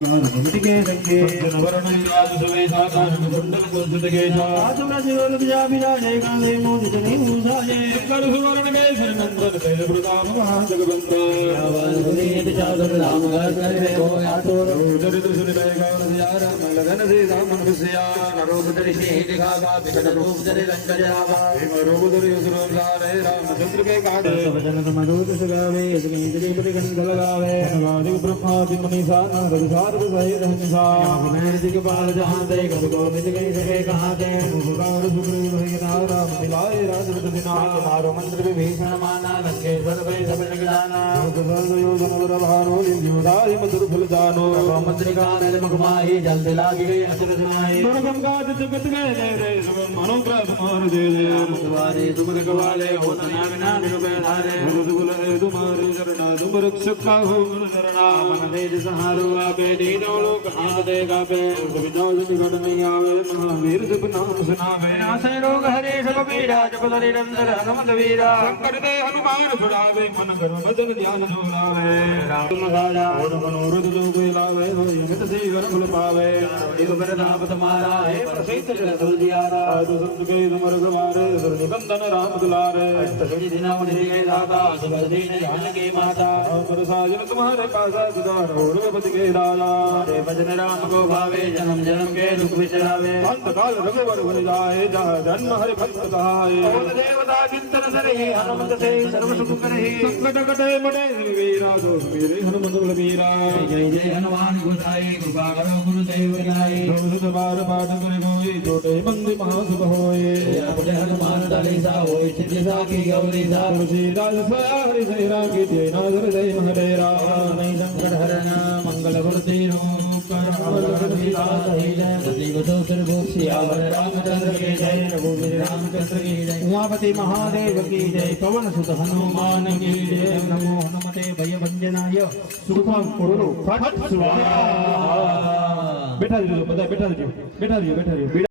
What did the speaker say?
के संगे जनवरण राज सवे साकार कुंडल कुंजत के आत्मा जीवन विजा विराजे काले मोदित ने मुसाजे कर सुवर्ण के सिर नंदन तेज प्रताप महाजगवंत आवाज सुनीत चादर राम घर करे हो आतो चरित सुन रहेगा यार लगन से दामन खुशिया नरोग धरि से दिखा गा विकट रूप धरि रंग जावा हेम रूप धरि असुर लारे रामचंद्र के काज वचन समदूत सगावे इसके इंद्रिय पर गंध लगावे भगवान ब्रह्मा मनीषा नारद सारद सहित हंसा मैं दिगपाल जहां दे कब को मिल गई सके कहां दे मुरार सुग्रीव भैया राम मिलाए राजरथ दिनाथ मारो मंत्र विभीषण माना लंकेश्वर भय सब जग जाना सर्व योजन वर भारो योदाय मधुर फल जानो मंत्रिका नल मुखमाही जल दिलागी गई अचर सुनाई दुर्गम गाद जगत गए देव रे सब मनोग्रह मार दे दे मतवारे तुम रखवाले हो तना बिना निरुपय धारे दुबुल है तुम्हारे चरण तुम रक्षक का हो मन शरणा मन तेज सहारो आपे दीनो लोक हाथ देगा पे विनाश निकट नहीं आवे महावीर जब नाम सुनावे आसे रोग हरे सब पीड़ा जप धरि निरंतर हनुमत वीरा शंकर दे हनुमान छुड़ावे मन कर्म भजन ध्यान जो लावे राम राजा और मनोरथ जो कोई लावे हो यमित जीवन फल पावे देव प्रताप तुम्हारा है प्रसिद्ध जगत जियारा साधु संत के तुमर गवारे निबंधन राम दुलारे अष्टभुज दिना मुनि के दाता सब दीन जानकी माता और साजन तुम्हारे पासा सुधार और पति के राजा रे भजन राम को भावे जन्म जन्म के दुख बिसरावे अंत काल रघुवर बन जाए जहाँ जन्म हरि भक्त कहाए और देवता चिंतन सरे हनुमत से सर्व सुख करे संकट कटे मटे वीरा दो मेरे हनुमत बलबीरा जय जय हनुमान गोसाई कृपा करो गुरुदेव नाई सुत बार पाठ करे कोई छोटे बंदी महासुख होए जय हनुमान चालीसा होए सिद्धि साखी गौरी सा तुलसीदास सया हरि सही राम की जय नाथ जय महडेरा नहीं संकट हरना मंगल मूर्ति रामचंद्र की जय रघुवीर रामचंद्र की जय उमापति महादेव की जय पवन सुत हनुमान की जय नमो हनुमते भय भंजनाय सुखम कुरु फट स्वाहा बैठा दीजिए, बैठा दीजिए।